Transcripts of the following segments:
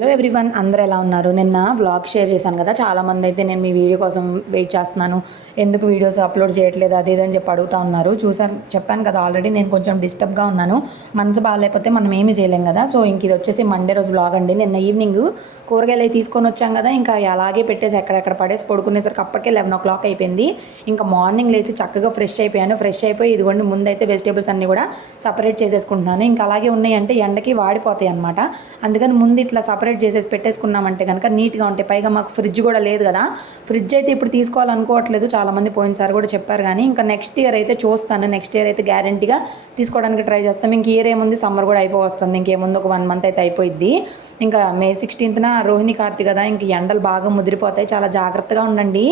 Hello everyone, అందరూ ఎలా ఉన్నారు? నిన్న వ్లాగ్ షేర్ చేశాను కదా, చాలామంది అయితే నేను మీ వీడియో కోసం వెయిట్ చేస్తున్నాను, ఎందుకు వీడియోస్ అప్లోడ్ చేయట్లేదు అది ఇది అని చెప్పి అడుగుతూ ఉన్నారు. చెప్పాను కదా ఆల్రెడీ, నేను కొంచెం డిస్టర్బ్గా ఉన్నాను. మనసు బాగాలేకపోతే మనం ఏమీ చేయలేం కదా. సో ఇంక ఇది వచ్చేసి మండే రోజు వ్లాగ్ అండి. నిన్న ఈవినింగ్ కూరగాయలు అయితే తీసుకొని వచ్చాం కదా, ఇంకా అలాగే పెట్టేసి ఎక్కడెక్కడ పడేసి పడుకునేసరికి అప్పటికే 11 o'clock అయిపోయింది. ఇంకా మార్నింగ్ లేసి చక్కగా ఫ్రెష్ అయిపోయి ఇదిగోండి ముందైతే వెజిటేబుల్స్ అన్నీ కూడా సపరేట్ చేసేసుకుంటున్నాను. ఇంకా అలాగే ఉన్నాయంటే ఎండకి వాడిపోతాయి అనమాట. అందుకని ముందు ఇట్లా సపరేట్ చేసేసి పెట్టేసుకున్నామంటే కనుక నీట్గా ఉంటాయి. పైగా మాకు ఫ్రిడ్జ్ కూడా లేదు కదా, ఫ్రిడ్జ్ అయితే ఇప్పుడు తీసుకోవాలనుకోవట్లేదు. చాలామంది పోయినసారి కూడా చెప్పారు, కానీ ఇంకా నెక్స్ట్ ఇయర్ అయితే చూస్తాను. నెక్స్ట్ ఇయర్ అయితే గ్యారంటీగా తీసుకోవడానికి ట్రై చేస్తాం. ఇంక ఇయర్ ఏముంది, సమ్మర్ కూడా అయిపోవస్తుంది. ఇంకేముంది, ఒక 1 month అయితే అయిపోయిద్ది. ఇంకా May 16th రోహిణి కార్తీ కదా, ఇంక ఎండలు బాగా ముదిరిపోతాయి. చాలా జాగ్రత్తగా ఉండండి.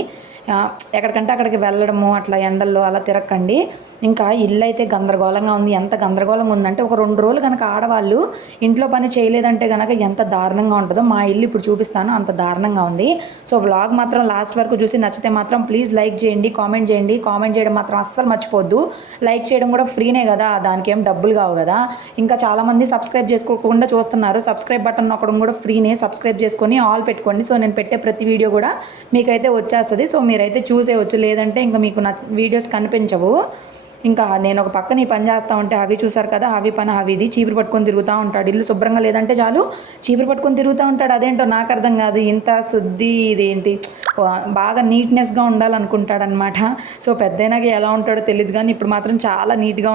ఎక్కడికంటే అక్కడికి వెళ్ళడము అట్లా ఎండల్లో అలా తిరగకండి. ఇంకా ఇల్లు అయితే గందరగోళంగా ఉంది. ఎంత గందరగోళంగా ఉందంటే, ఒక 2 రోజులు కనుక ఆడవాళ్ళు ఇంట్లో పని చేయలేదంటే కనుక ఎంత దారుణంగా ఉంటుందో మా ఇల్లు ఇప్పుడు చూపిస్తాను. అంత దారుణంగా ఉంది. సో వ్లాగ్ మాత్రం లాస్ట్ వరకు చూసి నచ్చితే మాత్రం ప్లీజ్ లైక్ చేయండి, కామెంట్ చేయండి. కామెంట్ చేయడం మాత్రం అస్సలు మర్చిపోద్దు. లైక్ చేయడం కూడా ఫ్రీనే కదా, దానికి ఏం డబ్బులు కావు కదా. ఇంకా చాలామంది సబ్స్క్రైబ్ చేసుకోకుండా చూస్తున్నారు. సబ్స్క్రైబ్ బటన్ నొక్కడం కూడా ఫ్రీనే. సబ్స్క్రైబ్ చేసుకొని ఆల్ పెట్టుకోండి. సో నేను పెట్టే ప్రతి వీడియో కూడా మీకైతే వచ్చేస్తుంది. సో మీరైతే చూసేయచ్చు, లేదంటే ఇంకా మీకు వీడియోస్ కనిపించవు. ఇంకా నేను ఒక పక్కన ఈ పని చేస్తూ ఉంటే హవి చూసారు కదా, హవి పని హవిది చీపురు పట్టుకొని తిరుగుతూ ఉంటాడు. ఇల్లు శుభ్రంగా లేదంటే చాలు చీపురు పట్టుకొని తిరుగుతూ ఉంటాడు. అదేంటో నాకు అర్థం కాదు. ఇంత శుద్ధి ఇదేంటి, బాగా నీట్నెస్గా ఉండాలనుకుంటాడనమాట. సో పెద్దయినాక ఎలా ఉంటాడో తెలియదు, కానీ ఇప్పుడు మాత్రం చాలా నీట్గా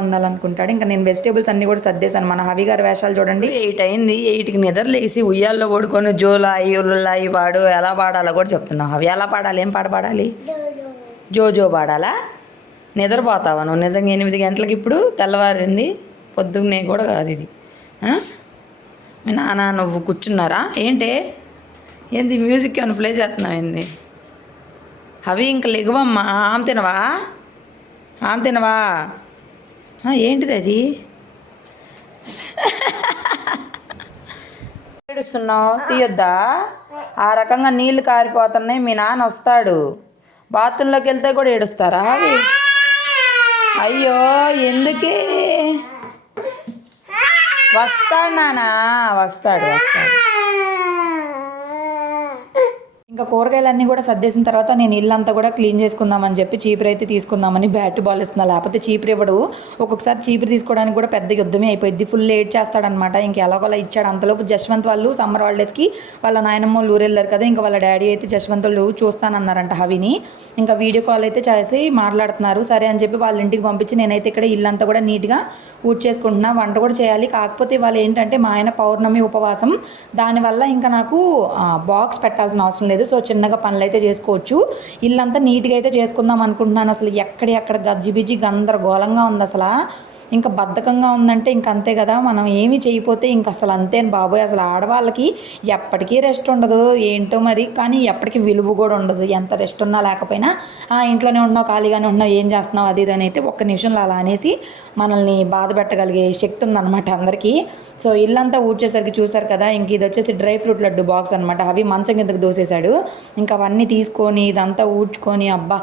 ఉండాలనుకుంటాడు. ఇంకా నేను వెజిటేబుల్స్ అన్నీ కూడా సర్దేశాను. మన హవి గారి వేషాలు చూడండి. 8 అయింది. 8కి నిద్రలేసి ఉయ్యాల్లో ఓడుకొని జోలాయి ఉల్లాయి పాడు, ఎలా పాడాలో కూడా చెప్తున్నావు. హవి ఎలా పాడాలి, ఏం పాట పాడాలి? జో పాడాలా? నిద్రపోతావా నువ్వు నిజంగా? 8 గంటలకి ఇప్పుడు తెల్లవారింది, పొద్దున్నే కూడా కాదు ఇది. మీ నాన్న నువ్వు కూర్చున్నారా ఏంటి? ఏంది మ్యూజిక్ ఏమైనా ప్లే చేస్తున్నావు ఏంది? అవి ఇంక లెగువమ్మా. ఆమె తినవా? ఏంటిది అది? ఏడుస్తున్నావు? తీయొద్దా? ఆ రకంగా నీళ్లు కారిపోతున్నాయి. మీ నాన్న వస్తాడు. బాత్రూంలోకి వెళ్తే కూడా ఏడుస్తారా అవి? అయ్యో ఎందుకే? వస్తాడు నాన్న, వస్తాడు. ఇంకా కూరగాయలన్నీ కూడా సర్దేసిన తర్వాత నేను ఇల్లంతా కూడా క్లీన్ చేసుకుందామని చెప్పి చీపురు అయితే తీసుకుందామని బ్యాట్ బాల్ ఇస్తున్నా. లేకపోతే చీపురు ఇవ్వడు. ఒక్కొక్కసారి చీపురు తీసుకోవడానికి కూడా పెద్ద యుద్ధమే అయిపోయింది. ఫుల్ లేట్ చేస్తాడనమాట. ఇంక ఎలాగోలా ఇచ్చాడు. అంతలోపు జశ్వంత్ వాళ్ళు సమ్మర్ హాలిడేస్కి వాళ్ళ నాయనమ్మ ఊరు వెళ్ళారు కదా, ఇంకా వాళ్ళ డాడీ అయితే జశ్వంత్ వాళ్ళు చూస్తానన్నారంట హవిని. ఇంకా వీడియో కాల్ అయితే చేసి మాట్లాడుతున్నారు. సరే అని చెప్పి వాళ్ళ ఇంటికి పంపించి నేనైతే ఇక్కడ ఇల్లంతా కూడా నీట్గా ఊడ్చేసుకుంటున్నా. వంట కూడా చేయాలి. కాకపోతే వాళ్ళు ఏంటంటే మా ఆయన పౌర్ణమి ఉపవాసం, దానివల్ల ఇంకా నాకు బాక్స్ పెట్టాల్సిన అవసరం లేదు. సో చిన్నగా పనులు అయితే చేసుకోవచ్చు. ఇల్లంతా నీట్గా అయితే చేసుకుందాం అనుకుంటున్నాను. అసలు ఎక్కడ గజ్జిబిజి గందరగోళంగా ఉంది. అసలు ఇంకా బద్ధకంగా ఉందంటే ఇంక అంతే కదా, మనం ఏమి చేయకపోతే ఇంక అసలు అంతే బాబోయ్. అసలు ఆడవాళ్ళకి ఎప్పటికీ రెస్ట్ ఉండదు ఏంటో మరి, కానీ ఎప్పటికీ విలువ కూడా ఉండదు. ఎంత రెస్ట్ ఉన్నా లేకపోయినా ఇంట్లోనే ఉన్నావు, ఖాళీగానే ఉన్నావు, ఏం చేస్తున్నావు అది ఇది అని అయితే ఒక్క నిమిషంలో అలా అనేసి మనల్ని బాధ పెట్టగలిగే శక్తి ఉందన్నమాట అందరికీ. సో ఇల్లంతా ఊడ్చేసరికి చూసారు కదా, ఇంక ఇది వచ్చేసి డ్రై ఫ్రూట్ లడ్డు బాక్స్ అనమాట. అవి మంచం కిందకి దోసేశాడు. ఇంకా అవన్నీ తీసుకొని ఇదంతా ఊడ్చుకొని అబ్బా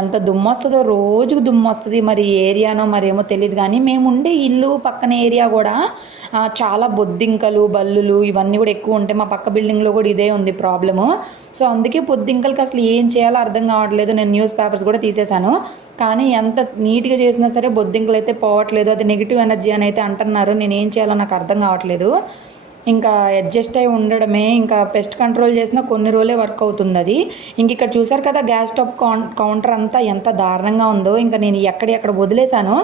ఎంత దుమ్ము వస్తుందో, రోజుకు దుమ్ము వస్తుంది. మరి ఏరియానో మరేమో తెలియదు, కానీ మేము ఉండే ఇల్లు పక్కన ఏరియా కూడా చాలా బొద్దింకలు బల్లులు ఇవన్నీ కూడా ఎక్కువ ఉంటాయి. మా పక్క బిల్డింగ్లో కూడా ఇదే ఉంది ప్రాబ్లము. సో అందుకే బొద్దింకలకి అసలు ఏం చేయాలో అర్థం కావట్లేదు. నేను న్యూస్ పేపర్స్ కూడా తీసేశాను, కానీ ఎంత నీట్గా చేసినా సరే బొద్దింకలు అయితే పోవట్లేదు. అది నెగిటివ్ ఎనర్జీ అని అయితే అంటున్నారు. నేను ఏం చేయాలో నాకు అర్థం కావట్లేదు. ఇంకా అడ్జస్ట్ అయి ఉండడమే. ఇంకా పెస్ట్ కంట్రోల్ చేసినా కొన్ని రోజులే వర్క్ అవుతుంది అది. ఇంక ఇక్కడ చూసారు కదా గ్యాస్ స్టవ్ కౌంటర్ అంతా ఎంత దారుణంగా ఉందో. ఇంకా నేను ఎక్కడ వదిలేశాను.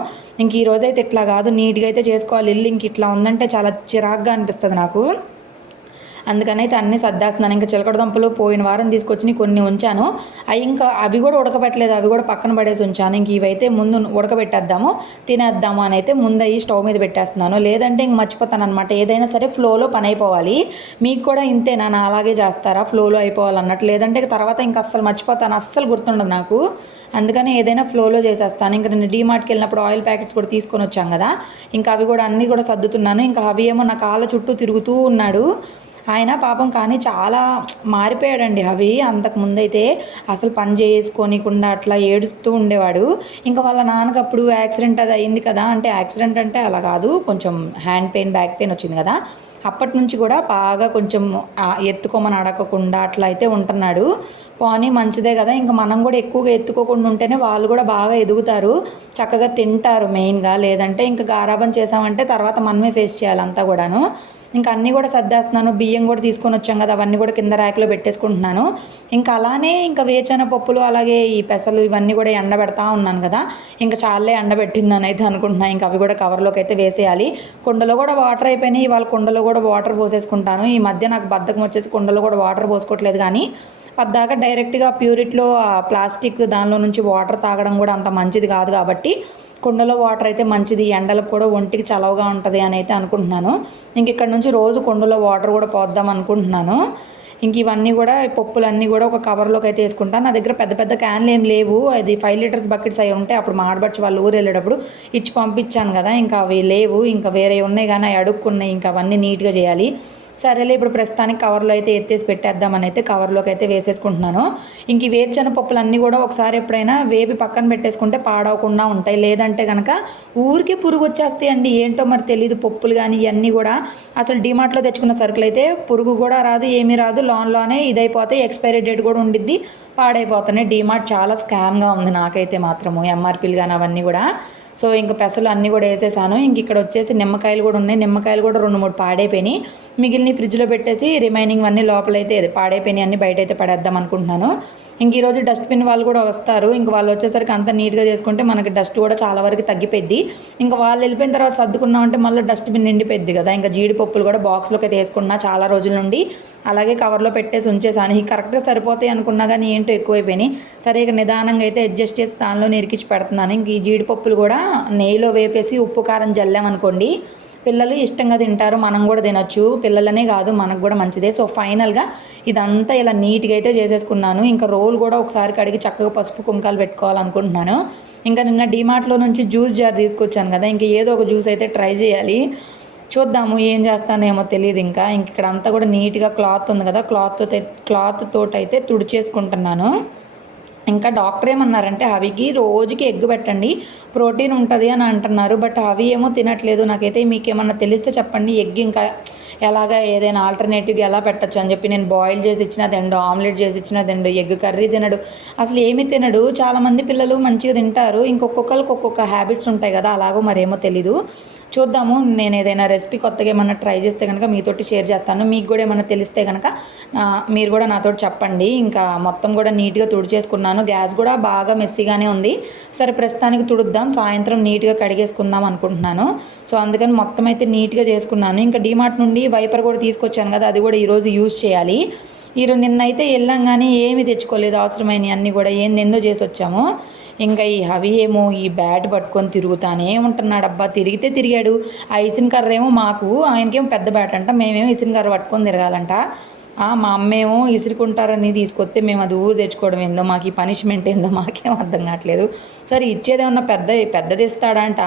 ఇంక ఈ రోజైతే ఇట్లా కాదు, నీట్గా అయితే చేసుకోవాలి ఇల్లు. ఇంక ఇట్లా ఉందంటే చాలా చిరాగ్గా అనిపిస్తుంది నాకు. అందుకని అయితే అన్నీ సర్దేస్తున్నాను. ఇంకా చిలకడ దుంపలు పోయిన వారం తీసుకొచ్చి కొన్ని ఉంచాను. అవి కూడా ఉడకబెట్టలేదు, అవి కూడా పక్కన పడేసి ఉంచాను. ఇంక ఇవైతే ముందు ఉడకబెట్టేద్దాము తినేద్దాము అని అయితే ముందు అవి స్టవ్ మీద పెట్టేస్తున్నాను. లేదంటే ఇంక మర్చిపోతాను అనమాట. ఏదైనా సరే ఫ్లోలో పని అయిపోవాలి. మీకు కూడా ఇంతేనా, నా అలాగే చేస్తారా? ఫ్లోలో అయిపోవాలన్నట్టు. లేదంటే తర్వాత ఇంక అస్సలు మర్చిపోతాను, అస్సలు గుర్తుండదు నాకు. అందుకని ఏదైనా ఫ్లోలో చేసేస్తాను. ఇంకా నేను డీమార్ట్కి వెళ్ళినప్పుడు ఆయిల్ ప్యాకెట్స్ కూడా తీసుకొని వచ్చాం కదా, ఇంకా అవి కూడా అన్నీ కూడా సర్దుతున్నాను. ఇంకా అవి ఏమో నా కాళ్ళ చుట్టూ తిరుగుతూ ఉన్నాడు. ఆయన పాపం కానీ చాలా మారిపోయాడండి. అవి అంతకుముందైతే అసలు పని చేసుకోనికుండా అట్లా ఏడుస్తూ ఉండేవాడు. ఇంకా వాళ్ళ నాన్నకి అప్పుడు యాక్సిడెంట్ అది అయింది కదా, అంటే యాక్సిడెంట్ అంటే అలా కాదు, కొంచెం హ్యాండ్ పెయిన్ బ్యాక్ పెయిన్ వచ్చింది కదా, అప్పటి నుంచి కూడా బాగా కొంచెం ఎత్తుకోమని అడగకుండా అట్లా అయితే ఉంటున్నాడు. పోనీ మంచిదే కదా, ఇంకా మనం కూడా ఎక్కువగా ఎత్తుకోకుండా ఉంటేనే వాళ్ళు కూడా బాగా ఎదుగుతారు, చక్కగా తింటారు మెయిన్గా. లేదంటే ఇంకా గారాబం చేసామంటే తర్వాత మనమే ఫేస్ చేయాలి అంతా కూడాను. ఇంకా అన్నీ కూడా సర్దేస్తున్నాను. బియ్యం కూడా తీసుకొని వచ్చాం కదా, అవన్నీ కూడా కింద ర్యాక్లో పెట్టేసుకుంటున్నాను. ఇంకా అలానే ఇంకా వేరుశెనగ పప్పులు అలాగే ఈ పెసలు ఇవన్నీ కూడా ఎండబెడతా ఉన్నాను కదా, ఇంకా చాలే ఎండబెట్టిందని అయితే అనుకుంటున్నాను. ఇంకా అవి కూడా కవర్లోకి అయితే వేసేయాలి. కుండలో కూడా వాటర్ అయిపోయినాయి, ఇవాళ కుండలో కూడా వాటర్ పోసేసుకుంటాను. ఈ మధ్య నాకు బద్ధకం వచ్చేసి కుండలో కూడా వాటర్ పోసుకోవట్లేదు, కానీ పద్దాక డైరెక్ట్గా ప్యూరిట్లో ప్లాస్టిక్ దానిలో నుంచి వాటర్ తాగడం కూడా అంత మంచిది కాదు కాబట్టి కుండలో వాటర్ అయితే మంచిది, ఎండలకు కూడా ఒంటికి చలవగా ఉంటుంది అని అయితే అనుకుంటున్నాను. ఇంక ఇక్కడ నుంచి రోజు కుండలో వాటర్ కూడా పోద్దాం అనుకుంటున్నాను. ఇంక ఇవన్నీ కూడా పప్పులన్నీ కూడా ఒక కవర్లోకి అయితే వేసుకుంటాను. నా దగ్గర పెద్ద పెద్ద క్యాన్లు ఏం లేవు, అది 5 లీటర్స్ బకెట్స్ అవి ఉంటే అప్పుడు మా ఆడబడిచి వాళ్ళు ఊరు వెళ్ళేటప్పుడు ఇచ్చి పంపించాను కదా, ఇంకా అవి లేవు, ఇంకా వేరే ఉన్నాయి కానీ అవి అడుక్కున్నాయి, ఇంకా అవన్నీ నీట్గా చేయాలి. సరేలే ఇప్పుడు ప్రస్తుతానికి కవర్లో అయితే ఎత్తేసి పెట్టేద్దామని అయితే కవర్లోకి అయితే వేసేసుకుంటున్నాను. ఇంక ఈ వేరుశెనగ పప్పులు అన్నీ కూడా ఒకసారి ఎప్పుడైనా వేపి పక్కన పెట్టేసుకుంటే పాడవకుండా ఉంటాయి. లేదంటే కనుక ఊరికే పురుగు వచ్చేస్తాయండి, ఏంటో మరి తెలియదు. పప్పులు కానీ ఇవన్నీ కూడా అసలు డిమార్ట్లో తెచ్చుకున్న సరుకులు అయితే పురుగు కూడా రాదు, ఏమీ రాదు, లోనే ఇదైపోతాయి, ఎక్స్పైరీ డేట్ కూడా ఉండిద్ది, పాడైపోతున్నాయి. డిమార్ట్ చాలా స్కామ్గా ఉంది నాకైతే మాత్రము, ఎంఆర్పీలు కానీ అవన్నీ కూడా. సో ఇంక పెసలు అన్నీ కూడా వేసేసాను. ఇంక ఇక్కడ వచ్చేసి నిమ్మకాయలు కూడా ఉన్నాయి, నిమ్మకాయలు కూడా 2-3 పాడైపోయినాయి, మిగిలిన ఫ్రిడ్జ్లో పెట్టేసి రిమైనింగ్ అన్నీ లోపలైతే పాడైపోయినాయి అన్నీ బయట అయితే పడేద్దాం అనుకుంటున్నాను. ఇంక ఈరోజు డస్ట్బిన్ వాళ్ళు కూడా వస్తారు, ఇంక వాళ్ళు వచ్చేసరికి అంతా నీట్గా చేసుకుంటే మనకి డస్ట్ కూడా చాలా వరకు తగ్గిపోద్ది. ఇంకా వాళ్ళు వెళ్ళిపోయిన తర్వాత సర్దుకున్నామంటే మళ్ళీ డస్ట్బిన్ నిండిపోద్ది కదా. ఇంకా జీడిపప్పులు కూడా బాక్స్లోకి అయితే వేసుకున్నా చాలా రోజుల నుండి, అలాగే కవర్లో పెట్టేసి ఉంచేసాను. ఇవి కరెక్ట్గా సరిపోతాయి అనుకున్నా కానీ ఏంటో ఎక్కువైపోయినాయి. సరే ఇక నిదానంగా అయితే అడ్జస్ట్ చేసి దానిలో నిరికించి పెడుతున్నాను. ఇంక ఈ జీడిపప్పులు కూడా నెయ్యిలో వేపేసి ఉప్పు కారం జల్లామనుకోండి పిల్లలు ఇష్టంగా తింటారు, మనం కూడా తినొచ్చు, పిల్లలనే కాదు మనకు కూడా మంచిదే. సో ఫైనల్గా ఇదంతా ఇలా నీట్గా అయితే చేసేసుకున్నాను. ఇంకా రోల్ కూడా ఒకసారి కడిగి చక్కగా పసుపు కుంకాలు పెట్టుకోవాలనుకుంటున్నాను. ఇంకా నిన్న డీమార్ట్లో నుంచి జ్యూస్ జార్ తీసుకొచ్చాను కదా, ఇంకా ఏదో ఒక జ్యూస్ అయితే ట్రై చేయాలి, చూద్దాము ఏం చేస్తానేమో తెలియదు. ఇంకా ఇక్కడ అంతా కూడా నీట్గా క్లాత్ ఉంది కదా, క్లాత్ తోటి అయితే తుడిచేసుకుంటున్నాను. ఇంకా డాక్టర్ ఏమన్నారంటే అవికి రోజుకి ఎగ్ పెట్టండి, ప్రోటీన్ ఉంటుంది అని అంటున్నారు. బట్ అవి ఏమో తినట్లేదు. నాకైతే మీకు ఏమన్నా తెలిస్తే చెప్పండి, ఎగ్ ఇంకా ఎలాగా ఏదైనా ఆల్టర్నేటివ్ ఎలా పెట్టచ్చు అని చెప్పి. నేను బాయిల్ చేసి ఇచ్చిన తినడు, ఆమ్లెట్ చేసి ఇచ్చిన తినడు, ఎగ్ కర్రీ తినడు, అసలు ఏమీ తినడు. చాలామంది పిల్లలు మంచిగా తింటారు, ఇంకొకరికి ఒక్కొక్క హ్యాబిట్స్ ఉంటాయి కదా, అలాగో మరేమో తెలీదు. చూద్దాము, నేను ఏదైనా రెసిపీ కొత్తగా ఏమన్నా ట్రై చేస్తే కనుక మీతోటి షేర్ చేస్తాను. మీకు కూడా ఏమన్నా తెలిస్తే కనుక మీరు కూడా నాతో చెప్పండి. ఇంకా మొత్తం కూడా నీట్గా తుడిచేసుకున్నాను. గ్యాస్ కూడా బాగా మెస్సీగానే ఉంది. సరే ప్రస్తుతానికి తుడుద్దాం, సాయంత్రం నీట్గా కడిగేసుకుందాం అనుకుంటున్నాను. సో అందుకని మొత్తం అయితే నీట్గా చేసుకున్నాను. ఇంకా డీమార్ట్ నుండి వైపర్ కూడా తీసుకొచ్చాను కదా, అది కూడా ఈరోజు యూజ్ చేయాలి. నిన్నైతే వెళ్ళాం కానీ ఏమి తెచ్చుకోలేదు, అవసరమైనవి అన్నీ కూడా ఏందో చేసి వచ్చాము. ఇంకా ఈ హవి ఏమో ఈ బ్యాట్ పట్టుకొని తిరుగుతానే ఉంటున్నాడు. అబ్బా తిరిగితే తిరిగాడు. ఆ ఇసిన్ కర్ర ఏమో మాకు, ఆయనకేమో పెద్ద బ్యాట్ అంట, మేమేమో ఇసిన్ కర్ర పట్టుకొని తిరగాలంట. మా అమ్మేమో ఇసురుకుంటారని తీసుకొస్తే మేము అది ఊరు తెచ్చుకోవడం ఏందో, మాకు ఈ పనిష్మెంట్ ఏందో మాకేం అర్థం కావట్లేదు. సరే ఇచ్చేదేమన్నా పెద్దది ఇస్తాడంట,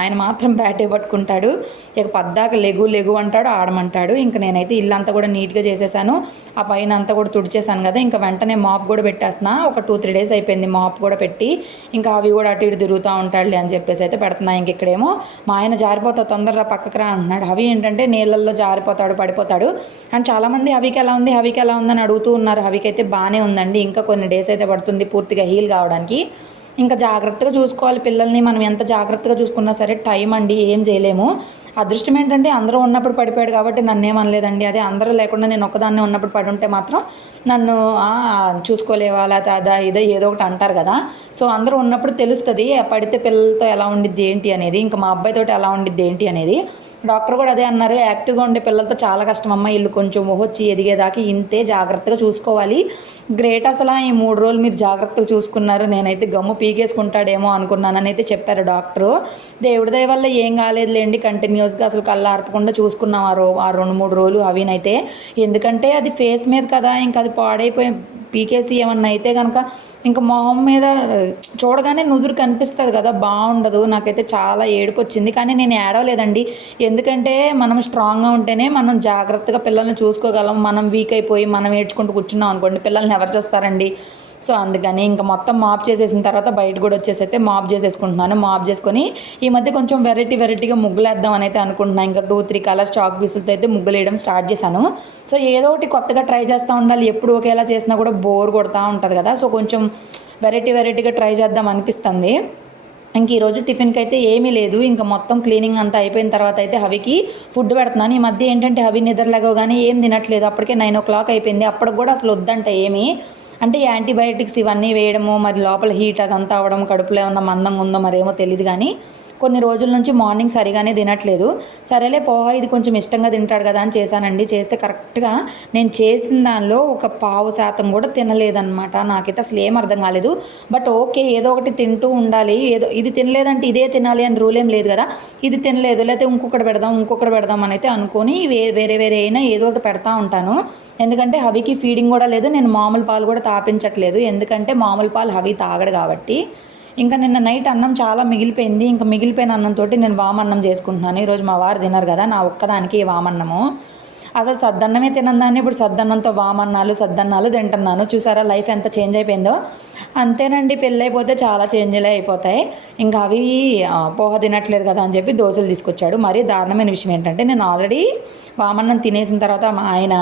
ఆయన మాత్రం బ్యాటే పట్టుకుంటాడు. ఇక పద్దాక లెగు అంటాడు, ఆడమంటాడు. ఇంకా నేనైతే ఇల్లంతా కూడా నీట్గా చేసేసాను, ఆ పైన అంతా కూడా తుడిచేసాను కదా. ఇంకా వెంటనే మాప్ కూడా పెట్టేస్తున్నా, ఒక 2-3 డేస్ అయిపోయింది మాప్ కూడా పెట్టి. ఇంకా అవి కూడా అటు ఇటు తిరుగుతూ ఉంటాడులే అని చెప్పేసి అయితే పెడుతున్నా. ఇంక ఇక్కడేమో మా ఆయన జారిపోతా తొందరగా పక్కకు రా అంటున్నాడు. అవి ఏంటంటే నీళ్ళల్లో జారిపోతాడు, పడిపోతాడు. అండ్ చాలామంది హవికి ఎలా ఉందని అడుగుతూ ఉన్నారు. హవికి అయితే బాగానే ఉందండి, ఇంకా కొన్ని డేస్ అయితే పడుతుంది పూర్తిగా హీల్ కావడానికి. ఇంకా జాగ్రత్తగా చూసుకోవాలి పిల్లల్ని, మనం ఎంత జాగ్రత్తగా చూసుకున్నా సరే టైం అండి, ఏం చేయలేము. అదృష్టం ఏంటంటే అందరూ ఉన్నప్పుడు పడిపోయాడు కాబట్టి నన్ను ఏమనలేదండి. అదే అందరూ లేకుండా నేను ఒక్కదాన్నే ఉన్నప్పుడు పడి ఉంటే మాత్రం నన్ను చూసుకోలేవా లేకపోతే అదా ఇదే ఏదో ఒకటి అంటారు కదా. సో అందరూ ఉన్నప్పుడు తెలుస్తుంది పడితే పిల్లలతో ఎలా ఉండిద్ది ఏంటి అనేది, ఇంకా మా అబ్బాయితోటి ఎలా ఉండిద్ది ఏంటి అనేది. డాక్టర్ కూడా అదే అన్నారు, యాక్టివ్గా ఉండే పిల్లలతో చాలా కష్టం అమ్మ, ఇల్లు కొంచెం వచ్చి ఎదిగేదాకా ఇంతే జాగ్రత్తగా చూసుకోవాలి. గ్రేట్ అసలు ఈ 3 రోజులు మీరు జాగ్రత్తగా చూసుకున్నారు. నేనైతే గమ్ము పీకేసుకుంటాడేమో అనుకున్నానని అయితే చెప్పారు డాక్టరు. దేవుడి దయ వల్ల ఏం కాలేదులేండి, కంటిన్యూస్గా అసలు కళ్ళు ఆర్పకుండా చూసుకున్నాం ఆ 2-3 రోజులు అవినైతే. ఎందుకంటే అది ఫేస్ మీద కదా, ఇంకా అది పీకేసి ఏమన్నా అయితే కనుక ఇంకా మొహం మీద చూడగానే నుదురు కనిపిస్తుంది కదా, బాగుండదు. నాకైతే చాలా ఏడుపు వచ్చింది, కానీ నేను ఏడవలేదండి. ఎందుకంటే మనం స్ట్రాంగ్గా ఉంటేనే మనం జాగ్రత్తగా పిల్లల్ని చూసుకోగలం. మనం వీక్ అయిపోయి మనం ఏడ్చుకుంటూ కూర్చున్నాం అనుకోండి, పిల్లల్ని ఎవరు చూస్తారండి. సో అందుకని ఇంకా మొత్తం మాప్ చేసేసిన తర్వాత బయట కూడా వచ్చేసైతే మాప్ చేసేసుకుంటున్నాను. మాప్ చేసుకొని ఈ మధ్య కొంచెం వెరైటీగా ముగ్గులు వేద్దాం అని అయితే అనుకుంటున్నాను. ఇంకా 2-3 కలర్స్ చాక్ పీసులతో అయితే ముగ్గులు వేయడం స్టార్ట్ చేశాను. సో ఏదో ఒకటి కొత్తగా ట్రై చేస్తూ ఉండాలి. ఎప్పుడు ఒకేలా చేసినా కూడా బోర్ కొడతా ఉంటుంది కదా. సో కొంచెం వెరైటీగా ట్రై చేద్దాం అనిపిస్తుంది. ఇంక ఈరోజు టిఫిన్కి అయితే ఏమీ లేదు. ఇంకా మొత్తం క్లీనింగ్ అంతా అయిపోయిన తర్వాత అయితే హవికి ఫుడ్ పెడుతున్నాను. ఈ మధ్య ఏంటంటే హవి నిద్రలేగగానే ఏం తినట్లేదు. అప్పటికే 9 o'clock అయిపోయింది. అప్పటికి కూడా అసలు వద్దంట ఏమీ. అంటే యాంటీబయాటిక్స్ ఇవన్నీ వేయడము, మరి లోపల హీట్ అదంతా అవ్వడం, కడుపులో ఏమన్నా మందంగా ఉందో మరేమో తెలియదు, కానీ కొన్ని రోజుల నుంచి మార్నింగ్ సరిగానే తినట్లేదు. సరేలే పోహ ఇది కొంచెం ఇష్టంగా తింటాడు కదా అని చేశానండి. చేస్తే కరెక్ట్గా నేను చేసిన దానిలో ఒక 0.5% కూడా తినలేదన్నమాట. నాకైతే అసలు ఏం అర్థం కాలేదు. బట్ ఓకే, ఏదో ఒకటి తింటూ ఉండాలి. ఏదో ఇది తినలేదంటే ఇదే తినాలి అని రూల్ ఏం లేదు కదా. ఇది తినలేదు, లేకపోతే ఇంకొకటి పెడదాం అని అయితే అనుకొని వేరే అయినా ఏదో ఒకటి పెడతా ఉంటాను. ఎందుకంటే హవికి ఫీడింగ్ కూడా లేదు. నేను మామూలు పాలు కూడా తాపించట్లేదు, ఎందుకంటే మామూలు పాలు హవి తాగడు కాబట్టి. ఇంకా నిన్న నైట్ అన్నం చాలా మిగిలిపోయింది. ఇంకా మిగిలిపోయిన అన్నంతో నేను వామన్నం చేసుకుంటున్నాను. ఈరోజు మా వారు తినరు కదా, నా ఒక్కదానికి వామన్నము. అసలు సద్దన్నమే తినదాన్ని ఇప్పుడు సద్దన్నంతో సద్దన్నాలు తింటున్నాను. చూసారా లైఫ్ ఎంత చేంజ్ అయిపోయిందో. అంతేనండి, పెళ్ళైపోతే చాలా చేంజ్లే అయిపోతాయి. ఇంకా అవి పోహ తినట్లేదు కదా అని చెప్పి దోశలు తీసుకొచ్చాడు. మరీ దారుణమైన విషయం ఏంటంటే నేను ఆల్రెడీ వామన్నం తినేసిన తర్వాత మా ఆయన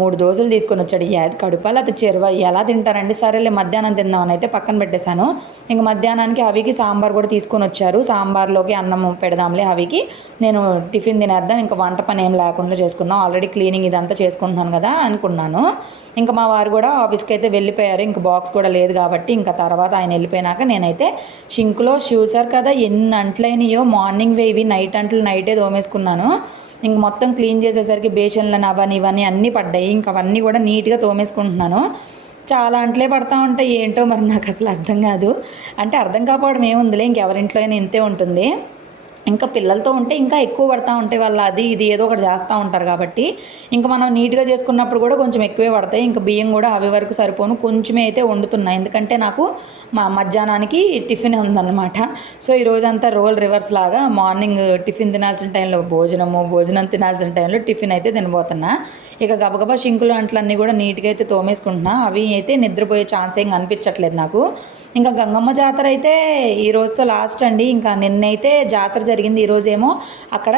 3 దోశలు తీసుకొని వచ్చాడు. కడుపాలు అది చెరువ ఎలా తింటారండి. సరేలే మధ్యాహ్నం తిందామని అయితే పక్కన పెట్టేశాను. ఇంక మధ్యాహ్నానికి హవికి సాంబార్ కూడా తీసుకొని వచ్చారు. సాంబార్లోకి అన్నం పెడదాంలే హవికి, నేను టిఫిన్ తినేద్దాం, ఇంకా వంట పని ఏం లేకుండా చేసుకుందాం, ఆల్రెడీ క్లీనింగ్ ఇదంతా చేసుకుంటున్నాను కదా అనుకున్నాను. ఇంకా మా వారు కూడా ఆఫీస్కి అయితే వెళ్ళిపోయారు. ఇంక బాక్స్ కూడా లేదు కాబట్టి ఇంకా తర్వాత ఆయన వెళ్ళిపోయినాక నేనైతే షింక్లో చూసారు కదా ఎన్ని అంట్లైనయో, మార్నింగ్ వేవి నైట్ అంట్లు నైటే తోమేసుకున్నాను. ఇంక మొత్తం క్లీన్ చేసేసరికి బేషన్లను ఇవన్నీ అన్నీ పడ్డాయి. ఇంక అవన్నీ కూడా నీట్గా తోమేసుకుంటున్నాను. చాలా అంట్లే పడతా ఉంటాయి, ఏంటో మరి నాకు అసలు అర్థం కాదు. అంటే అర్థం కాకపోవడం ఏముందిలే, ఇంకెవరింట్లో అయినా ఇంతే ఉంటుంది. ఇంకా పిల్లలతో ఉంటే ఇంకా ఎక్కువ పడతా ఉంటాయి. వాళ్ళు అది ఇది ఏదో ఒకటి చేస్తూ ఉంటారు కాబట్టి ఇంకా మనం నీట్గా చేసుకున్నప్పుడు కూడా కొంచెం ఎక్కువే పడతాయి. ఇంకా బియ్యం కూడా అవి వరకు సరిపోను, కొంచెమే అయితే వండుతున్నాయి. ఎందుకంటే నాకు మా మధ్యాహ్నానికి టిఫిన్ ఉందన్నమాట. సో ఈ రోజంతా రోల్ రివర్స్ లాగా మార్నింగ్ టిఫిన్ తినాల్సిన టైంలో భోజనం తినాల్సిన టైంలో టిఫిన్ అయితే తినబోతున్నా. ఇక గబగబా షింకులు అంట్లన్నీ కూడా నీట్గా అయితే తోమేసుకుంటున్నా. అవి అయితే నిద్రపోయే ఛాన్స్ ఏం కనిపించట్లేదు నాకు. ఇంకా గంగమ్మ జాతర అయితే ఈ రోజుతో లాస్ట్ అండి. ఇంకా నిన్నైతే జాతర జరిగింది. ఈరోజేమో అక్కడ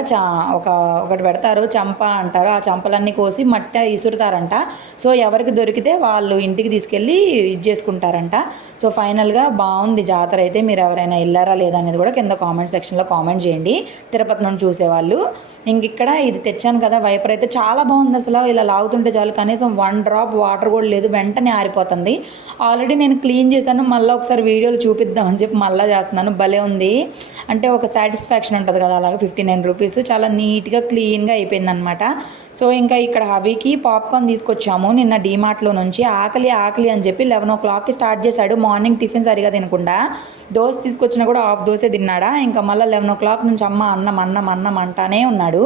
ఒకటి పెడతారు, చంప అంటారు. ఆ చంపలన్నీ కోసి మట్టి ఇసురుతారంట. సో ఎవరికి దొరికితే వాళ్ళు ఇంటికి తీసుకెళ్ళి ఇది చేసుకుంటారంట. సో ఫైనల్గా బాగుంది జాతర అయితే. మీరు ఎవరైనా వెళ్ళారా లేదా అనేది కూడా కింద కామెంట్ సెక్షన్లో కామెంట్ చేయండి, తిరుపతి నుండి చూసేవాళ్ళు. ఇంక ఇక్కడ ఇది తెచ్చాను కదా వైపర్ అయితే చాలా బాగుంది. అసలు ఇలా లాగుతుంటే చాలు, కనీసం 1 డ్రాప్ వాటర్ కూడా లేదు, వెంటనే ఆరిపోతుంది. ఆల్రెడీ నేను క్లీన్ చేశాను, మళ్ళీ ఒకసారి వీడియోలు చూపిద్దామని చెప్పి మళ్ళీ చేస్తున్నాను. భలే ఉంది, అంటే ఒక సాటిస్ఫాక్షన్ ఉంటుంది కదా. అలాగే 59 రూపీస్, చాలా నీట్గా క్లీన్గా అయిపోయింది అనమాట. సో ఇంకా ఇక్కడ హబీకి పాప్కార్న్ తీసుకొచ్చాము నిన్న డీమార్ట్లో నుంచి. ఆకలి అని చెప్పి 11 o'clockకి స్టార్ట్ చేశాడు. మార్నింగ్ టిఫిన్ సరిగా తినకుండా దోశ తీసుకొచ్చినా కూడా హాఫ్ దోశ తిన్నాడా. ఇంకా మళ్ళీ 11 o'clock నుంచి అమ్మ అన్నం అంటానే ఉన్నాడు.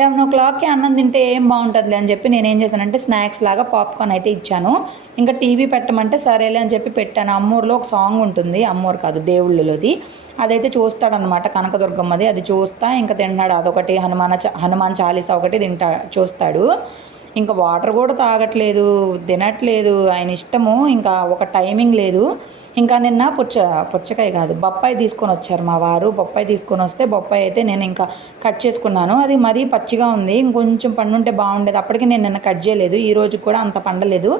11 o'clockకి అన్నం తింటే ఏం బాగుంటుందిలే అని చెప్పి నేనేం చేశానంటే స్నాక్స్ లాగా పాప్కార్న్ అయితే ఇచ్చాను. ఇంకా టీవీ పెట్టమంటే సరేలే అని చెప్పి పెట్టాను. అమ్మూరులో ఒక సాంగ్ ఉంటుంది, అమ్మూరు కాదు దేవుళ్ళలోది, అదైతే చూస్తాడనమాట, కనకదుర్గమ్మది. అది చూస్తా ఇంకా తింటాడు. అదొకటి హనుమాన్ చాలీసా ఒకటి చూస్తాడు. ఇంకా వాటర్ కూడా తాగట్లేదు, తినట్లేదు, ఆయన ఇష్టము. ఇంకా ఒక టైమింగ్ లేదు. ఇంకా నిన్న పుచ్చకాయ కాదు బొప్పాయి తీసుకొని వచ్చారు మా వారు. బొప్పాయి తీసుకొని వస్తే బొప్పాయి అయితే నేను ఇంకా కట్ చేసుకున్నాను. అది మరీ పచ్చిగా ఉంది, ఇంకొంచెం పండుంటే బాగుండేది. అప్పటికి నేను నిన్న కట్ చేయలేదు. ఈ రోజు కూడా అంత పండలేదు,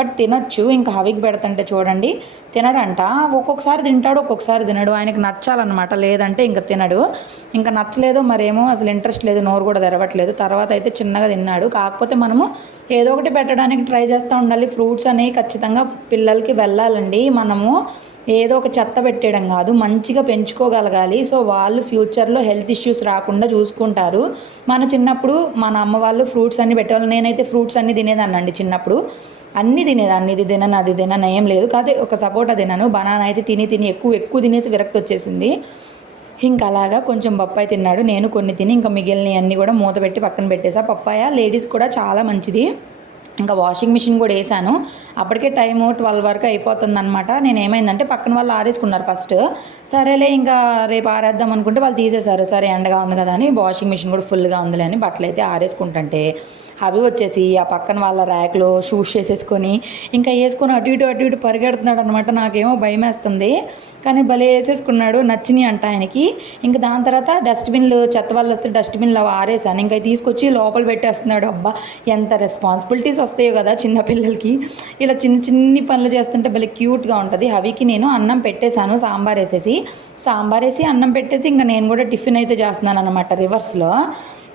బట్ తినొచ్చు. ఇంకా హవికి పెడుతుంటే చూడండి తినడంట. ఒక్కొక్కసారి తింటాడు, ఒక్కొక్కసారి తినడు. ఆయనకి నచ్చాలన్నమాట, లేదంటే ఇంకా తినడు. ఇంకా నచ్చలేదు మరేమో, అసలు ఇంట్రెస్ట్ లేదు, నోరు కూడా తెరవట్లేదు. తర్వాత అయితే చిన్నగా తిన్నాడు. కాకపోతే మనము ఏదో ఒకటి పెట్టడానికి ట్రై చేస్తూ ఉండాలి. ఫ్రూట్స్ అనేవి ఖచ్చితంగా పిల్లలకి వెళ్ళాలండి. మనము ఏదో ఒక చెత్త పెట్టేయడం కాదు, మంచిగా పెంచుకోగలగాలి. సో వాళ్ళు ఫ్యూచర్లో హెల్త్ ఇష్యూస్ రాకుండా చూసుకుంటారు. మన చిన్నప్పుడు మన అమ్మ వాళ్ళు ఫ్రూట్స్ అన్నీ పెట్టేవాళ్ళు. నేనైతే ఫ్రూట్స్ అన్నీ తినేదాన్నండి చిన్నప్పుడు, అన్నీ తినేదాన్ని. ఇది తినను అది తినను ఏం లేదు. కాదు ఒక సపోటా తిన్నాను, బనానా అయితే తిని ఎక్కువ తినేసి విరక్తి వచ్చేసింది. ఇంకా అలాగా కొంచెం బొప్పాయి తిన్నాడు, నేను కొన్ని తిని ఇంకా మిగిలినవి అన్నీ కూడా మూత పెట్టి పక్కన పెట్టేసా. పప్పాయ లేడీస్ కూడా చాలా మంచిది. ఇంకా వాషింగ్ మిషన్ కూడా వేసాను. అప్పటికే టైము 12 వరకు అయిపోతుంది అనమాట. నేను ఏమైందంటే పక్కన వాళ్ళు ఆరేసుకున్నారు ఫస్ట్. సరేలే ఇంకా రేపు ఆరేద్దాం అనుకుంటే వాళ్ళు తీసేశారు. సరే ఎండగా ఉంది కదా అని వాషింగ్ మిషన్ కూడా ఫుల్గా ఉందిలే అని బట్టలు అయితే ఆరేసుకుంటుంటే అవి వచ్చేసి ఆ పక్కన వాళ్ళ ర్యాక్లో షూస్ చేసేసుకొని ఇంకా వేసుకొని అటు ఇటు పరిగెడుతున్నాడు అనమాట. నాకేమో భయం వేస్తుంది, కానీ భలే వేసేసుకున్నాడు. నచ్చినాయి అంట ఆయనకి. ఇంకా దాని తర్వాత డస్ట్బిన్లు చెత్త వాళ్ళు వస్తే డస్ట్బిన్లు ఆరేసాను. ఇంకా తీసుకొచ్చి లోపల పెట్టేస్తున్నాడు. అబ్బా ఎంత రెస్పాన్సిబిలిటీస్ వస్తాయో కదా చిన్నపిల్లలకి. ఇలా చిన్ని పనులు చేస్తుంటే భలే క్యూట్గా ఉంటుంది. హవికి నేను అన్నం పెట్టేశాను, సాంబార్ వేసి అన్నం పెట్టేసి ఇంకా నేను కూడా టిఫిన్ అయితే చేస్తున్నాను అనమాట రివర్స్లో.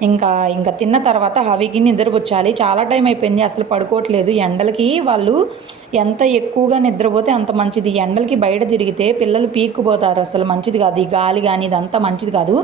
ఇంకా తిన్న తర్వాత హవికి నిద్రపుచ్చాలి. చాలా టైం అయిపోయింది, అసలు పడుకోవట్లేదు. ఎండలకి వాళ్ళు ఎంత ఎక్కువగా నిద్రపోతే అంత మంచిది. ఎండలకి బయట తిరిగితే పిల్లలు పీక్కుపోతారు, అసలు మంచిది కాదు. ఈ గాలి కానీ ఇదంతా మంచిది కాదు.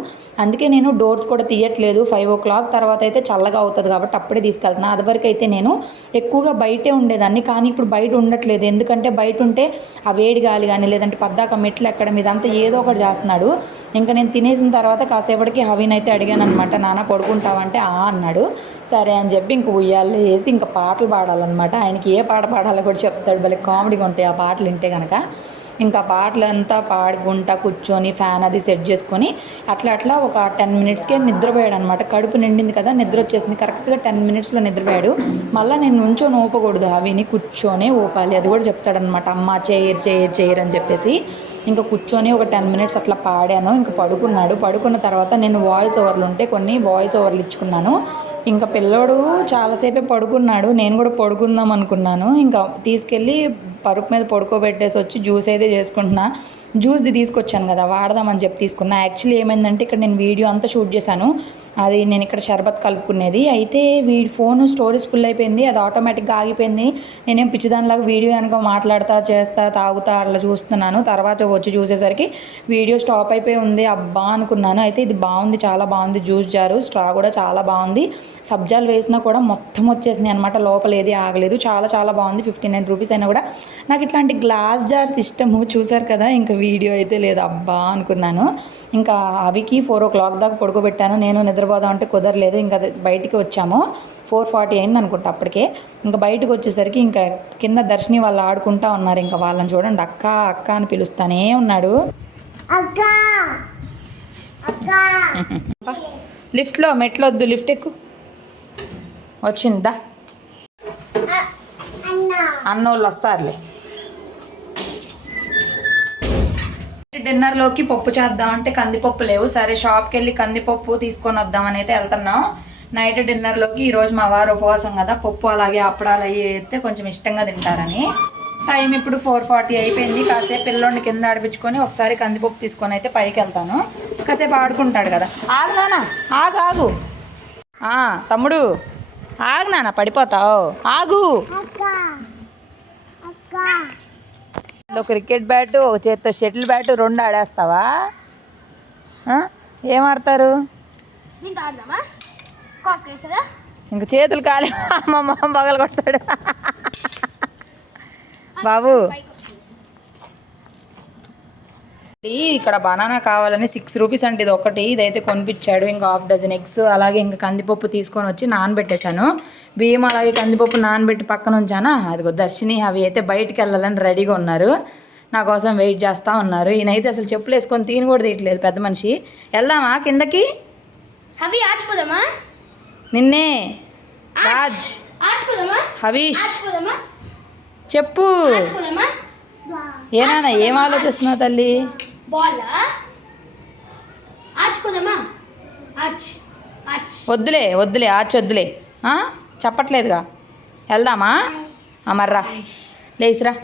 అందుకే నేను డోర్స్ కూడా తీయట్లేదు. 5 o'clock తర్వాత అయితే చల్లగా అవుతుంది కాబట్టి అప్పుడే తీసుకెళ్తున్నాను. అదివరకు అయితే నేను ఎక్కువగా బయటే ఉండేదాన్ని, కానీ ఇప్పుడు బయట ఉండట్లేదు. ఎందుకంటే బయట ఉంటే ఆ వేడి గాలి కానీ లేదంటే పద్దాక మెట్లు ఎక్కడం ఇదంతా ఏదో ఒకటి చేస్తున్నాడు. ఇంకా నేను తినేసిన తర్వాత కాసేపటికి హవినైతే అడిగాను అనమాట, నాన్న పడుకుంటావంటే అన్నాడు. సరే అని చెప్పి ఇంక ఉయ్యాల్లో వేసి ఇంకా పాటలు పాడాలన్నమాట. ఆయనకి ఏ పాట పాడాలో కూడా చెప్తాడు. భలే కామెడీగా ఉంటాయి ఆ పాటలు వింటే కనుక. ఇంకా పాటలంతా పాడుకుంటా కూర్చొని ఫ్యాన్ అది సెట్ చేసుకొని అట్లా ఒక 10 minutesకే నిద్రపోయాడు అనమాట. కడుపు నిండింది కదా, నిద్ర వచ్చేసింది. కరెక్ట్గా 10 minutesలో నిద్రపోయాడు. మళ్ళీ నేను నుంచొని ఊపకూడదు, అవిని కూర్చొనే ఊపాలి. అది కూడా చెప్తాడనమాట. అమ్మ చేయరు అని చెప్పేసి ఇంకా కూర్చొని ఒక 10 minutes అట్లా పాడాను. ఇంకా పడుకున్నాడు. పడుకున్న తర్వాత నేను వాయిస్ ఓవర్లు ఉంటే కొన్ని వాయిస్ ఓవర్లు ఇచ్చుకున్నాను. ఇంకా పిల్లోడు చాలాసేపే పడుకున్నాడు. నేను కూడా పడుకుందాం అనుకున్నాను. ఇంకా తీసుకెళ్ళి పరుపు మీద పడుకోబెట్టేసి వచ్చి జ్యూస్ అయితే చేసుకుంటున్నా. జ్యూస్ది తీసుకొచ్చాను కదా వాడదామని చెప్పి తీసుకున్నా. యాక్చువల్లీ ఏమైందంటే ఇక్కడ నేను వీడియో అంతా షూట్ చేశాను. అది నేను ఇక్కడ షర్బత్ కలుపుకునేది. అయితే వీడి ఫోన్ స్టోరేజ్ ఫుల్ అయిపోయింది, అది ఆటోమేటిక్గా ఆగిపోయింది. నేనేం పిచ్చిదానిలాగా వీడియో కనుక మాట్లాడుతా చేస్తా తాగుతా అట్లా చూస్తున్నాను. తర్వాత వచ్చి చూసేసరికి వీడియో స్టాప్ అయిపోయి ఉంది. అబ్బా అనుకున్నాను. అయితే ఇది బాగుంది, చాలా బాగుంది. జ్యూస్ జారు స్ట్రా కూడా చాలా బాగుంది. సబ్జాలు వేసినా కూడా మొత్తం వచ్చేసినాయి అనమాట, లోపల ఏది ఆగలేదు. చాలా బాగుంది. 59 rupees అయినా కూడా నాకు ఇట్లాంటి గ్లాస్ జార్స్ ఇష్టము. చూసారు కదా, ఇంకా వీడియో అయితే లేదు. అబ్బా అనుకున్నాను. ఇంకా అవికి 4 o'clock దాకా పడుకోబెట్టాను. నేను నిద్రపోదాం అంటే కుదరలేదు. ఇంకా బయటికి వచ్చాము. 4:40 అయింది అనుకుంటా అప్పటికే. ఇంకా బయటకు వచ్చేసరికి ఇంకా కింద దర్శిని వాళ్ళు ఆడుకుంటా ఉన్నారు. ఇంకా వాళ్ళని చూడండి, అక్క అని పిలుస్తానే ఉన్నాడు. లిఫ్ట్లో మెట్లొద్దు, లిఫ్ట్ ఎక్కు. వచ్చిందా అన్నోళ్ళు వస్తారులే. డిన్నర్లోకి పప్పు చేద్దామంటే కందిపప్పు లేవు. సరే షాప్కి వెళ్ళి కందిపప్పు తీసుకొని వద్దామని అయితే వెళ్తున్నాం. నైట్ డిన్నర్లోకి ఈరోజు మా వారు ఉపవాసం కదా, పప్పు అలాగే అప్పడాలు అవి అయితే కొంచెం ఇష్టంగా తింటారని. టైం ఇప్పుడు 4:40 అయిపోయింది. కాసేపు పిల్లోడిని కింద ఆడిపించుకొని ఒకసారి కందిపప్పు తీసుకొని అయితే పైకి వెళ్తాను. కాసేపు ఆడుకుంటాడు కదా. ఆగు నాన్న, ఆగు తమ్ముడు, ఆగు నాన్న, పడిపోతావు, ఆగు. ఒక క్రికెట్ బ్యాటు, ఒక చేత్తో షటిల్ బ్యాటు, 2 ఆడేస్తావా? ఏం ఆడతారు? ఇంక చేతులు కాలే, అమ్మమ్మ పగలు కొడతాడు బాబు. ఇక్కడ బనానా కావాలని 6 rupees అంటే ఇది ఒకటి, ఇదైతే కొనిపించాడు. ఇంకా 1/2 dozen eggs, అలాగే ఇంకా కందిపప్పు తీసుకొని వచ్చి నానబెట్టేశాను. బియ్యం అలాగే కందిపప్పు నానబెట్టి పక్కన ఉంచానా. అదిగో దర్శిని అవి అయితే బయటికి వెళ్ళాలని రెడీగా ఉన్నారు, నా కోసం వెయిట్ చేస్తూ ఉన్నారు. ఈయనైతే అసలు చెప్పులు వేసుకొని తీని కూడా తీయట్లేదు, పెద్ద మనిషి. వెళ్దామా కిందకి? అవి ఆచిపోదామా? నిన్నే రాజ్, హవీష్ చెప్పు. ఏనా ఏం ఆలోచిస్తున్నావు తల్లి? వద్దులే వద్దులే చెప్పట్లేదుగా. వెళ్దామా? మర్రా లేచిరా.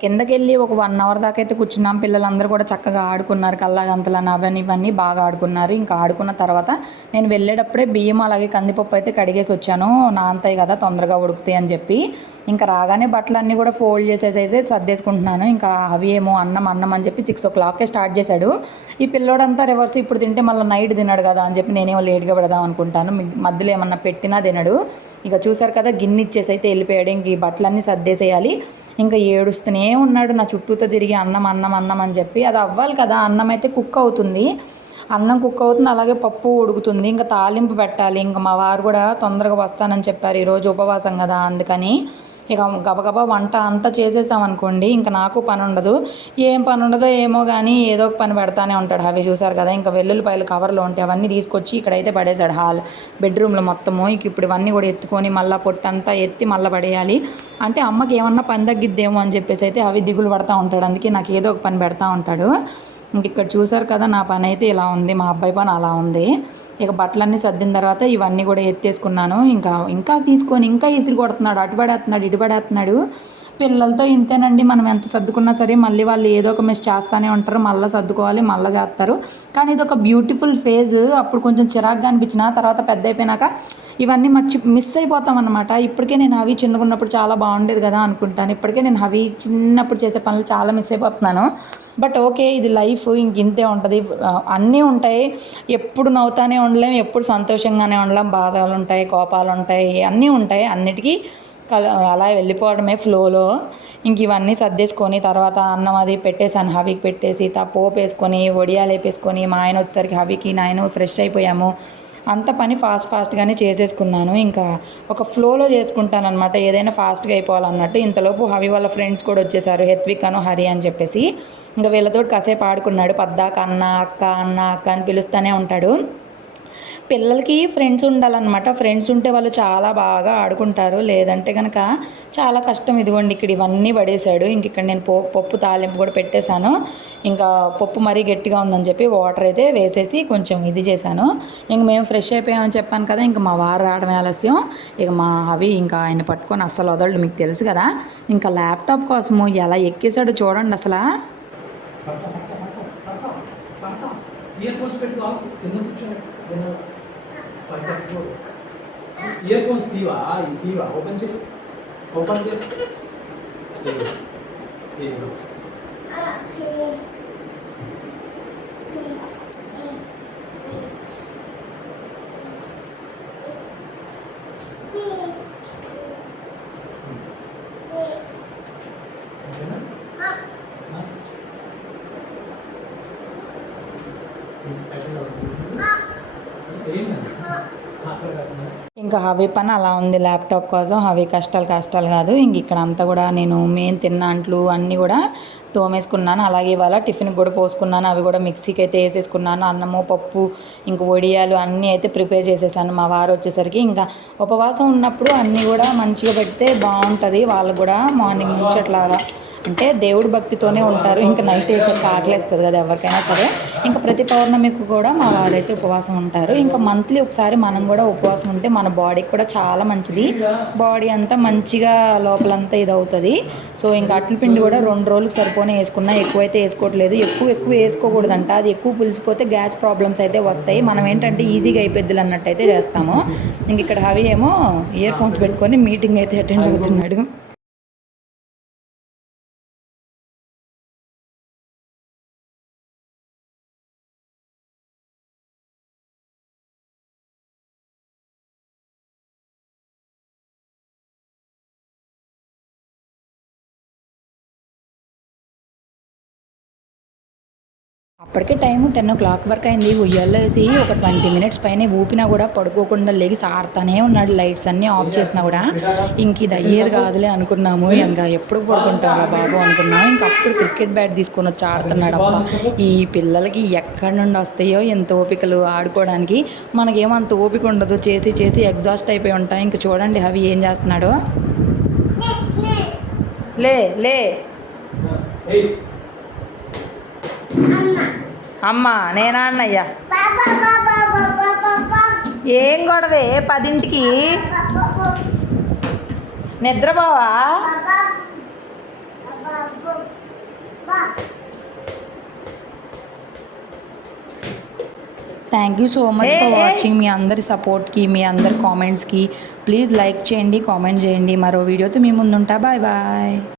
కిందకెళ్ళి ఒక 1 అవర్ దాకా అయితే కూర్చున్నాం. పిల్లలందరూ కూడా చక్కగా ఆడుకున్నారు. కల్లాగంతలని అవన్నీ ఇవన్నీ బాగా ఆడుకున్నారు. ఇంకా ఆడుకున్న తర్వాత నేను వెళ్ళేటప్పుడే బియ్యం అలాగే కందిపప్పు అయితే కడిగేసి వచ్చాను. నానతాయి కదా తొందరగా ఉడుకుతాయి అని చెప్పి. ఇంకా రాగానే బట్టలన్నీ కూడా ఫోల్డ్ చేసేసి అయితే సర్దేసుకుంటున్నాను. ఇంకా అవి ఏమో అన్నం అని చెప్పి 6 o'clockకే స్టార్ట్ చేశాడు. ఈ పిల్లోడంతా రివర్స్ ఇప్పుడు తింటే మళ్ళీ నైట్ తినడు కదా అని చెప్పి నేనేమో లేట్గా పెడదాం అనుకుంటాను. మధ్యలో ఏమన్నా పెట్టినా తినడు. ఇక చూసారు కదా గిన్నె ఇచ్చేసి అయితే వెళ్ళిపోయాడు. ఇంక ఈ బట్టలన్నీ సర్దేసేయాలి. ఇంకా ఏడుస్తూనే ఉన్నాడు నా చుట్టూతో తిరిగి అన్నం అని చెప్పి. అది అవ్వాలి కదా, అన్నం అయితే కుక్ అవుతుంది. అన్నం కుక్ అవుతుంది, అలాగే పప్పు ఉడుకుతుంది. ఇంకా తాలింపు పెట్టాలి. ఇంకా మా వారు కూడా తొందరగా వస్తానని చెప్పారు. ఈరోజు ఉపవాసం కదా అందుకని. ఇక గబగబా వంట అంతా చేసేసామనుకోండి ఇంకా నాకు పని ఉండదు. ఏం పని ఉండదో ఏమో కానీ ఏదో ఒక పని పెడతానే ఉంటాడు. అవి చూసారు కదా, ఇంకా వెల్లుల్లిపాయలు కవర్లో ఉంటాయి అవన్నీ తీసుకొచ్చి ఇక్కడైతే పడేశాడు బెడ్రూమ్లో మొత్తము. ఇప్పుడు ఇవన్నీ కూడా ఎత్తుకొని మళ్ళీ పొట్టంతా ఎత్తి మళ్ళీ పడేయాలి. అంటే అమ్మకి ఏమన్నా పని తగ్గిద్దేమో అని చెప్పేసి అయితే అవి దిగులు పడతా ఉంటాడు. అందుకే నాకు ఏదో ఒక పని పెడతా ఉంటాడు. ఇంక ఇక్కడ చూసారు కదా నా పని అయితే ఇలా ఉంది, మా అబ్బాయి పని అలా ఉంది. ఇక బట్టలన్నీ సర్దిన తర్వాత ఇవన్నీ కూడా ఎత్తేసుకున్నాను. ఇంకా తీసుకొని ఇంకా ఇసురు కొడుతున్నాడు, అటు పడేస్తున్నాడు ఇటు పడేస్తున్నాడు. పిల్లలతో ఇంతేనండి, మనం ఎంత సర్దుకున్నా సరే మళ్ళీ వాళ్ళు ఏదో ఒక మిస్ చేస్తూనే ఉంటారు. మళ్ళీ సర్దుకోవాలి, మళ్ళీ చేస్తారు. కానీ ఇది ఒక బ్యూటిఫుల్ ఫేజ్. అప్పుడు కొంచెం చిరాగ్గా అనిపించిన తర్వాత పెద్ద అయిపోయినాక ఇవన్నీ మిస్ అయిపోతాం అనమాట. ఇప్పటికే నేను హవి చిన్నగున్నప్పుడు చాలా బాగుండేది కదా అనుకుంటాను. ఇప్పటికే నేను హవి చిన్నప్పుడు చేసే పనులు చాలా మిస్ అయిపోతున్నాను. బట్ ఓకే, ఇది లైఫ్, ఇంతే ఉంటుంది. అన్నీ ఉంటాయి, ఎప్పుడు నవ్వుతానే ఉండలేం, ఎప్పుడు సంతోషంగానే ఉండలేం. బాధలు ఉంటాయి, కోపాలు ఉంటాయి, అన్నీ ఉంటాయి. అన్నిటికీ అలా వెళ్ళిపోవడమే ఫ్లోలో. ఇంక ఇవన్నీ సర్దేసుకొని తర్వాత అన్నం అది పెట్టేసాను. హవికి పెట్టేసి పోపు వేసుకొని వడియాలు వేపేసుకొని మా ఆయన వచ్చేసరికి హవికి నేను ఫ్రెష్ అయిపోయాము. అంత పని ఫాస్ట్గానే చేసేసుకున్నాను. ఇంకా ఒక ఫ్లోలో చేసుకుంటాను అనమాట, ఏదైనా ఫాస్ట్గా అయిపోవాలన్నట్టు. ఇంతలోపు హవి వాళ్ళ ఫ్రెండ్స్ కూడా వచ్చేసారు, హెత్విక్ అను హరి అని చెప్పేసి. ఇంకా వీళ్ళతో కాసేపు ఆడుకున్నాడు. పద్దాక అన్న అక్క అని పిలుస్తూనే ఉంటాడు. పిల్లలకి ఫ్రెండ్స్ ఉండాలన్నమాట. ఫ్రెండ్స్ ఉంటే వాళ్ళు చాలా బాగా ఆడుకుంటారు, లేదంటే కనుక చాలా కష్టం. ఇదిగోండి ఇక్కడ ఇవన్నీ పడేశాడు. ఇంక ఇక్కడ నేను పప్పు తాలింపు కూడా పెట్టేశాను. ఇంకా పప్పు మరీ గట్టిగా ఉందని చెప్పి వాటర్ అయితే వేసేసి కొంచెం ఇది చేశాను. ఇంక మేము ఫ్రెష్ అయిపోయామని చెప్పాను కదా, ఇంకా మా వారు రావడమే ఆలస్యం. ఇక మా అవి ఇంకా ఆయన పట్టుకొని అస్సలు వదలడు, మీకు తెలుసు కదా. ఇంకా ల్యాప్టాప్ కోసము ఎలా ఎక్కేసాడు చూడండి అసలు. ఇయర్ ఫోన్స్ తీవా ఓపెన్ చేయి ఇంకా హవి పని అలా ఉంది ల్యాప్టాప్ కోసం. హవి కష్టాలు కాదు. ఇంక ఇక్కడ అంతా కూడా నేను తిన్న అంట్లు అన్నీ కూడా తోమేసుకున్నాను. అలాగే ఇవాళ టిఫిన్కి కూడా పోసుకున్నాను. అవి కూడా మిక్సీకి అయితే వేసేసుకున్నాను. అన్నము పప్పు ఇంక వడియాలు అన్నీ అయితే ప్రిపేర్ చేసేసాను. మా వారు వచ్చేసరికి ఇంకా ఉపవాసం ఉన్నప్పుడు అన్నీ కూడా మంచిగా పెడితే బాగుంటుంది. వాళ్ళు కూడా మార్నింగ్ నుంచి అట్లాగా అంటే దేవుడి భక్తితోనే ఉంటారు. ఇంకా నైట్ వేసరికి ఆకలేస్తుంది కదా ఎవరికైనా సరే. ఇంకా ప్రతి పౌర్ణమికి కూడా మా వారైతే ఉపవాసం ఉంటారు. ఇంకా మంత్లీ ఒకసారి మనం కూడా ఉపవాసం ఉంటే మన బాడీకి కూడా చాలా మంచిది. బాడీ అంతా మంచిగా లోపలంతా ఇది అవుతుంది. సో ఇంకా అట్ల పిండి కూడా 2 రోజులకు సరిపోనే వేసుకున్నా, ఎక్కువైతే వేసుకోవట్లేదు. ఎక్కువ వేసుకోకూడదంట, అది ఎక్కువ పులిసిపోతే గ్యాస్ ప్రాబ్లమ్స్ అయితే వస్తాయి. మనం ఏంటంటే ఈజీగా అయిపోద్దులు అన్నట్టు అయితే చేస్తాము. ఇంక ఇక్కడ హవి ఏమో ఇయర్ ఫోన్స్ పెట్టుకొని మీటింగ్ అయితే అటెండ్ అవుతున్నాడు. అప్పటికే టైము 10 o'clock వరకు అయింది. ఉయ్యాల్లో వేసి ఒక 20 minutes పైన ఊపినా కూడా పడుకోకుండా లేగి సాడుతానే ఉన్నాడు. లైట్స్ అన్నీ ఆఫ్ చేసినా కూడా. ఇంక ఇది అయ్యేది కాదులే అనుకున్నాము. ఇంకా ఎప్పుడు పడుకుంటారా బాబు అనుకున్నాము. ఇంక అప్పుడు క్రికెట్ బ్యాట్ తీసుకొని వచ్చి ఆడుతున్నాడు. అబ్బా, ఈ పిల్లలకి ఎక్కడి నుండి వస్తాయో ఎంత ఓపికలు ఆడుకోవడానికి. మనకేమో అంత ఓపిక ఉండదు, చేసి ఎగ్జాస్ట్ అయిపోయి ఉంటాం. ఇంక చూడండి అవి ఏం చేస్తున్నాడో. లే అమ్మ నేనా అన్నయ్య ఏం గొడవే 10ంటికి నిద్రపోవా? Thank you so much for watching. మీ అందరి సపోర్ట్కి, మీ అందరి కామెంట్స్కి ప్లీజ్ లైక్ చేయండి, కామెంట్ చేయండి. మరో వీడియోతో మీ ముందుంటా. Bye bye.